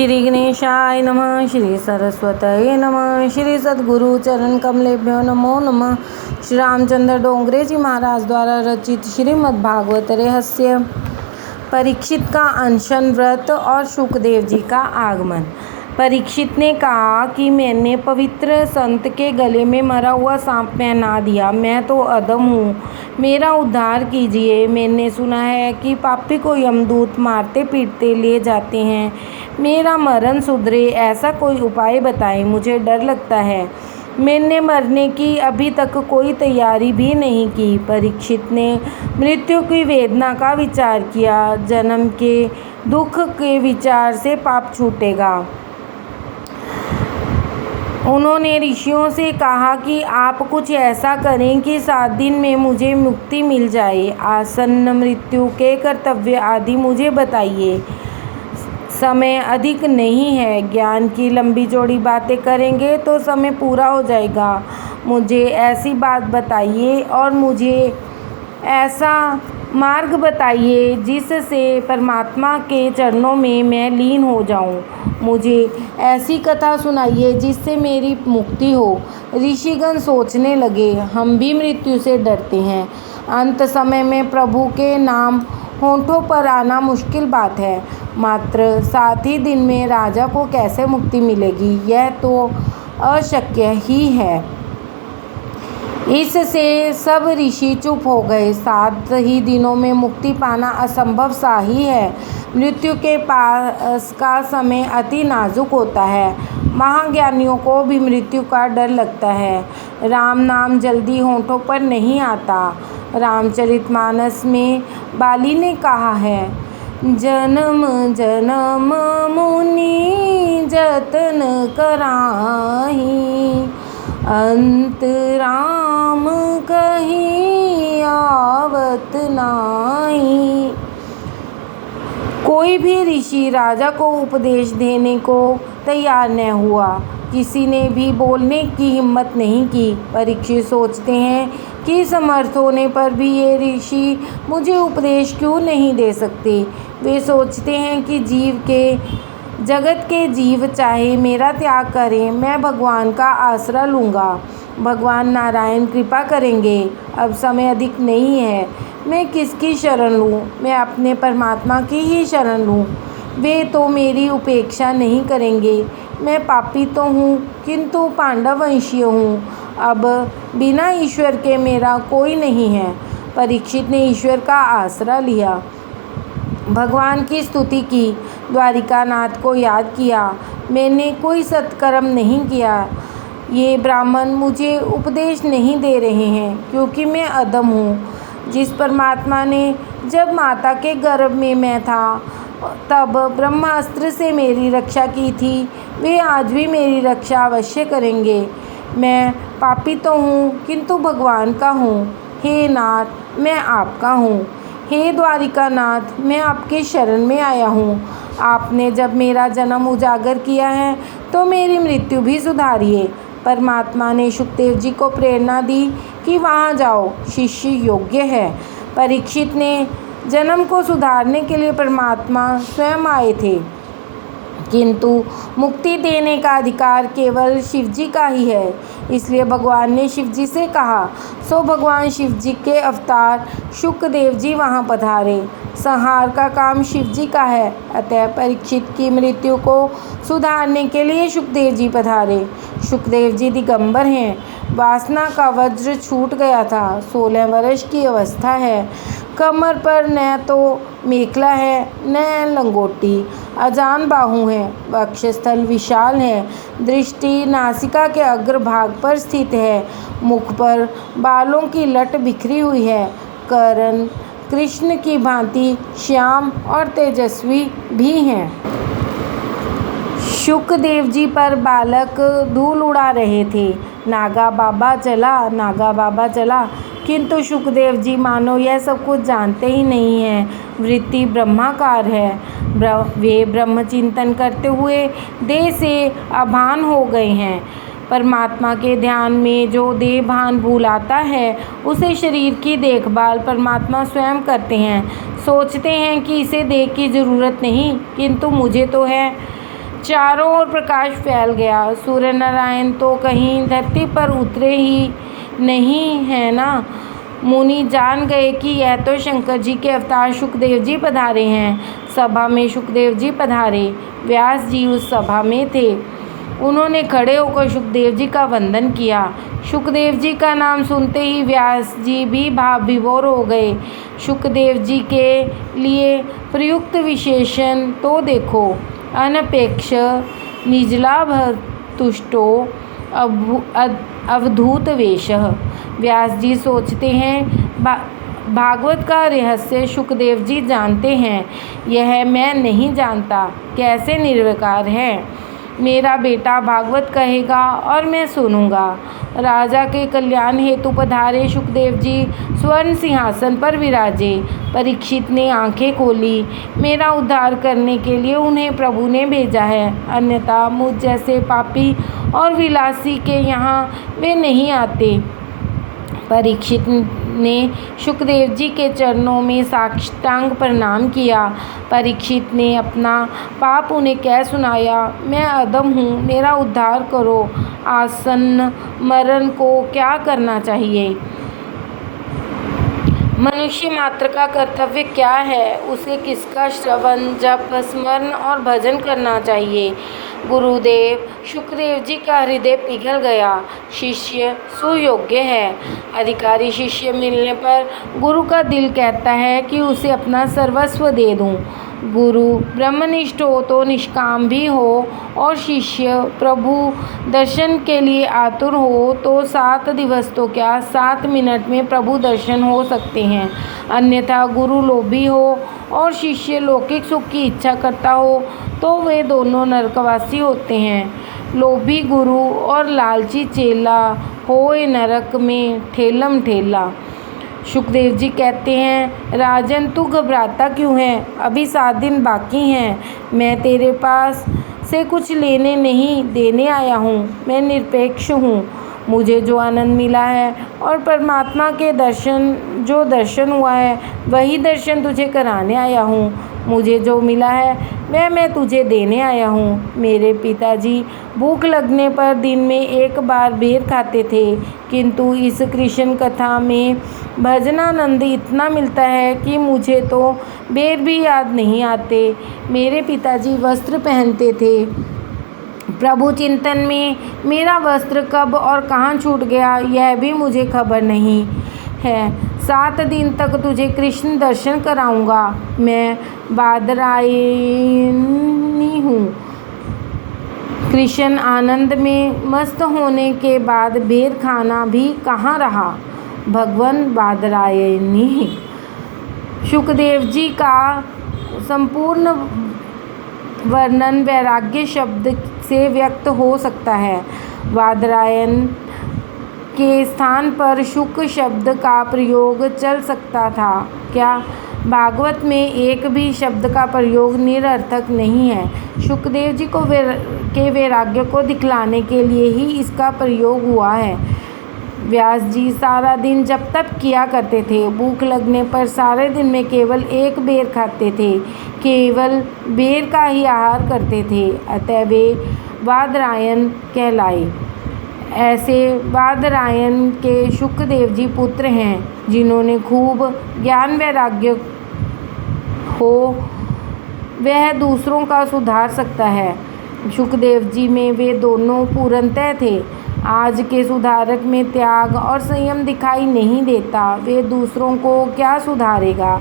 श्री गणेशाय नमः। श्री सरस्वतये नमः। श्री सद्गुरु चरण कमलेभ्यो नमो नमः। श्री रामचंद्र डोंगरे जी महाराज द्वारा रचित श्रीमद् भागवत रहस्य। परीक्षित का अनशन व्रत और शुकदेव जी का आगमन। परीक्षित ने कहा कि मैंने पवित्र संत के गले में मरा हुआ सांप पहना दिया। मैं तो अधम हूँ, मेरा उद्धार कीजिए। मैंने सुना है कि पापी को यमदूत मारते पीटते ले जाते हैं। मेरा मरण सुधरे ऐसा कोई उपाय बताएं, मुझे डर लगता है। मैंने मरने की अभी तक कोई तैयारी भी नहीं की। परीक्षित ने मृत्यु की वेदना का विचार किया। जन्म के दुख के विचार से पाप छूटेगा। उन्होंने ऋषियों से कहा कि आप कुछ ऐसा करें कि 7 दिन में मुझे मुक्ति मिल जाए। आसन्न मृत्यु के कर्तव्य आदि मुझे बताइए। समय अधिक नहीं है। ज्ञान की लंबी चौड़ी बातें करेंगे तो समय पूरा हो जाएगा। मुझे ऐसी बात बताइए और मुझे ऐसा मार्ग बताइए जिससे परमात्मा के चरणों में मैं लीन हो जाऊं। मुझे ऐसी कथा सुनाइए जिससे मेरी मुक्ति हो। ऋषिगण सोचने लगे, हम भी मृत्यु से डरते हैं। अंत समय में प्रभु के नाम होठों पर आना मुश्किल बात है। मात्र 7 ही दिन में राजा को कैसे मुक्ति मिलेगी, यह तो अशक्य ही है। इससे सब ऋषि चुप हो गए। 7 ही दिनों में मुक्ति पाना असंभव सा ही है। मृत्यु के पास का समय अति नाजुक होता है। महाज्ञानियों को भी मृत्यु का डर लगता है। राम नाम जल्दी होठों पर नहीं आता। रामचरितमानस में बाली ने कहा है, जन्म जन्म मुनि जतन कराही, अंत राम कहीं आवत नाही। कोई भी ऋषि राजा को उपदेश देने को तैयार न हुआ। किसी ने भी बोलने की हिम्मत नहीं की। परीक्षित सोचते हैं कि समर्थ होने पर भी ये ऋषि मुझे उपदेश क्यों नहीं दे सकते। वे सोचते हैं कि जगत के जीव चाहे मेरा त्याग करें, मैं भगवान का आसरा लूँगा। भगवान नारायण कृपा करेंगे। अब समय अधिक नहीं है। मैं किसकी शरण लूँ? मैं अपने परमात्मा की ही शरण लूँ। वे तो मेरी उपेक्षा नहीं करेंगे। मैं पापी तो हूँ किंतु पांडव वंशीय हूँ। अब बिना ईश्वर के मेरा कोई नहीं है। परीक्षित ने ईश्वर का आसरा लिया, भगवान की स्तुति की, द्वारिकानाथ को याद किया। मैंने कोई सत्कर्म नहीं किया। ये ब्राह्मण मुझे उपदेश नहीं दे रहे हैं क्योंकि मैं अधम हूँ। जिस परमात्मा ने जब माता के गर्भ में मैं था तब ब्रह्मास्त्र से मेरी रक्षा की थी, वे आज भी मेरी रक्षा अवश्य करेंगे। मैं पापी तो हूँ किंतु भगवान का हूँ। हे नाथ, मैं आपका हूँ। हे द्वारिकानाथ, मैं आपके शरण में आया हूँ। आपने जब मेरा जन्म उजागर किया है तो मेरी मृत्यु भी सुधारिए। परमात्मा ने शुकदेव जी को प्रेरणा दी कि वहाँ जाओ, शिष्य योग्य है। परीक्षित ने जन्म को सुधारने के लिए परमात्मा स्वयं आए थे, किंतु मुक्ति देने का अधिकार केवल शिव जी का ही है। इसलिए भगवान ने शिव जी से कहा। सो भगवान शिव जी के अवतार शुकदेव जी वहाँ पधारे। संहार का काम शिव जी का है, अतः परीक्षित की मृत्यु को सुधारने के लिए शुकदेव जी पधारे। शुकदेव जी दिगंबर हैं। वासना का वज्र छूट गया था। 16 वर्ष की अवस्था है। कमर पर न तो मेखला है न लंगोटी। अजान बाहु है। वक्षस्थल विशाल है। दृष्टि नासिका के अग्रभाग पर स्थित है। मुख पर बालों की लट बिखरी हुई है। कर्ण कृष्ण की भांति श्याम और तेजस्वी भी हैं। शुकदेव जी पर बालक धूल उड़ा रहे थे। नागा बाबा चला, नागा बाबा चला, किंतु शुकदेव जी मानो यह सब कुछ जानते ही नहीं हैं। वृत्ति ब्रह्माकार है। वे ब्रह्म चिंतन करते हुए देह से अभान हो गए हैं। परमात्मा के ध्यान में जो देह भान भूलाता है उसे शरीर की देखभाल परमात्मा स्वयं करते हैं। सोचते हैं कि इसे देह की ज़रूरत नहीं, किंतु मुझे तो है। चारों ओर प्रकाश फैल गया। सूर्य नारायण तो कहीं धरती पर उतरे ही नहीं है ना। मुनि जान गए कि यह तो शंकर जी के अवतार शुकदेव जी पधारे हैं। सभा में शुकदेव जी पधारे। व्यास जी उस सभा में थे। उन्होंने खड़े होकर शुकदेव जी का वंदन किया। शुकदेव जी का नाम सुनते ही व्यास जी भी भाव विभोर हो गए। शुकदेव जी के लिए प्रयुक्त विशेषण तो देखो, अनपेक्ष, निजलाभतुष्टो, अवधूत वेशः। व्यास जी सोचते हैं, भागवत का रहस्य शुकदेव जी जानते हैं, यह मैं नहीं जानता। कैसे निर्विकार है। मेरा बेटा भागवत कहेगा और मैं सुनूंगा। राजा के कल्याण हेतु पधारे शुकदेव जी स्वर्ण सिंहासन पर विराजे। परीक्षित ने आंखें खोली। मेरा उद्धार करने के लिए उन्हें प्रभु ने भेजा है, अन्यथा मुझ जैसे पापी और विलासी के यहाँ वे नहीं आते। परीक्षित ने शुकदेव जी के चरणों में साष्टांग प्रणाम किया। परीक्षित ने अपना पाप उन्हें कह सुनाया। मैं अधम हूँ, मेरा उद्धार करो। आसन्न मरण को क्या करना चाहिए। मनुष्य मात्र का कर्तव्य क्या है, उसे किसका श्रवण, जप, स्मरण और भजन करना चाहिए। गुरुदेव शुकदेव जी का हृदय पिघल गया। शिष्य सुयोग्य है। अधिकारी शिष्य मिलने पर गुरु का दिल कहता है कि उसे अपना सर्वस्व दे दूं। गुरु ब्रह्मनिष्ठ हो तो निष्काम भी हो और शिष्य प्रभु दर्शन के लिए आतुर हो तो 7 दिवस तो क्या 7 मिनट में प्रभु दर्शन हो सकते हैं। अन्यथा गुरु लोभी हो और शिष्य लौकिक सुख की इच्छा करता हो तो वे दोनों नरकवासी होते हैं। लोभी गुरु और लालची चेला होए नरक में ठेलम ठेला। शुकदेव जी कहते हैं, राजन तू घबराता क्यों है, अभी 7 दिन बाकी हैं। मैं तेरे पास से कुछ लेने नहीं देने आया हूँ। मैं निरपेक्ष हूँ। मुझे जो आनंद मिला है और परमात्मा के जो दर्शन हुआ है वही दर्शन तुझे कराने आया हूँ। मुझे जो मिला है वह मैं तुझे देने आया हूँ। मेरे पिताजी भूख लगने पर दिन में 1 बार बेर खाते थे, किंतु इस कृष्ण कथा में भजनानंद इतना मिलता है कि मुझे तो बेर भी याद नहीं आते। मेरे पिताजी वस्त्र पहनते थे। प्रभु चिंतन में मेरा वस्त्र कब और कहाँ छूट गया यह भी मुझे खबर नहीं है। 7 दिन तक तुझे कृष्ण दर्शन कराऊंगा। मैं बादरायणी हूँ। कृष्ण आनंद में मस्त होने के बाद बेर खाना भी कहाँ रहा। भगवान बादरायणी। शुकदेव जी का संपूर्ण वर्णन वैराग्य शब्द से व्यक्त हो सकता है। बादरायण के स्थान पर शुक शब्द का प्रयोग चल सकता था क्या। भागवत में एक भी शब्द का प्रयोग निरर्थक नहीं है। शुकदेव जी को के वैराग्य को दिखलाने के लिए ही इसका प्रयोग हुआ है। व्यास जी सारा दिन जप तप किया करते थे। भूख लगने पर सारे दिन में केवल 1 बेर खाते थे। केवल बेर का ही आहार करते थे। अतः वे बादरायण कहलाए। ऐसे बादरायण के शुकदेव जी पुत्र हैं जिन्होंने खूब ज्ञान वैराग्य हो वह दूसरों का सुधार सकता है। शुकदेव जी में वे दोनों पूर्णतः थे। आज के सुधारक में त्याग और संयम दिखाई नहीं देता। वे दूसरों को क्या सुधारेगा।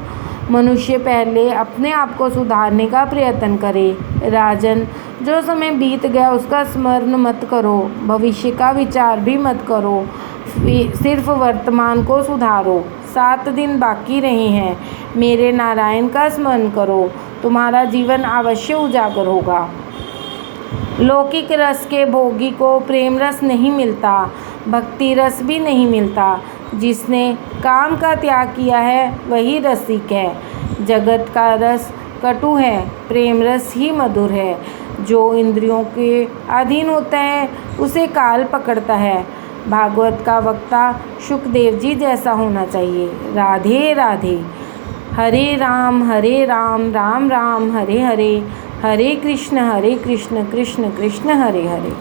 मनुष्य पहले अपने आप को सुधारने का प्रयत्न करे। राजन, जो समय बीत गया उसका स्मरण मत करो, भविष्य का विचार भी मत करो, सिर्फ वर्तमान को सुधारो। 7 दिन बाकी रहे हैं। मेरे नारायण का स्मरण करो, तुम्हारा जीवन अवश्य उजागर होगा। लौकिक रस के भोगी को प्रेम रस नहीं मिलता, भक्ति रस भी नहीं मिलता। जिसने काम का त्याग किया है वही रसिक है। जगत का रस कटु है, प्रेम रस ही मधुर है। जो इंद्रियों के अधीन होता है उसे काल पकड़ता है। भागवत का वक्ता शुकदेव जी जैसा होना चाहिए। राधे राधे। हरे राम राम राम हरे हरे, हरे कृष्ण कृष्ण कृष्ण हरे हरे।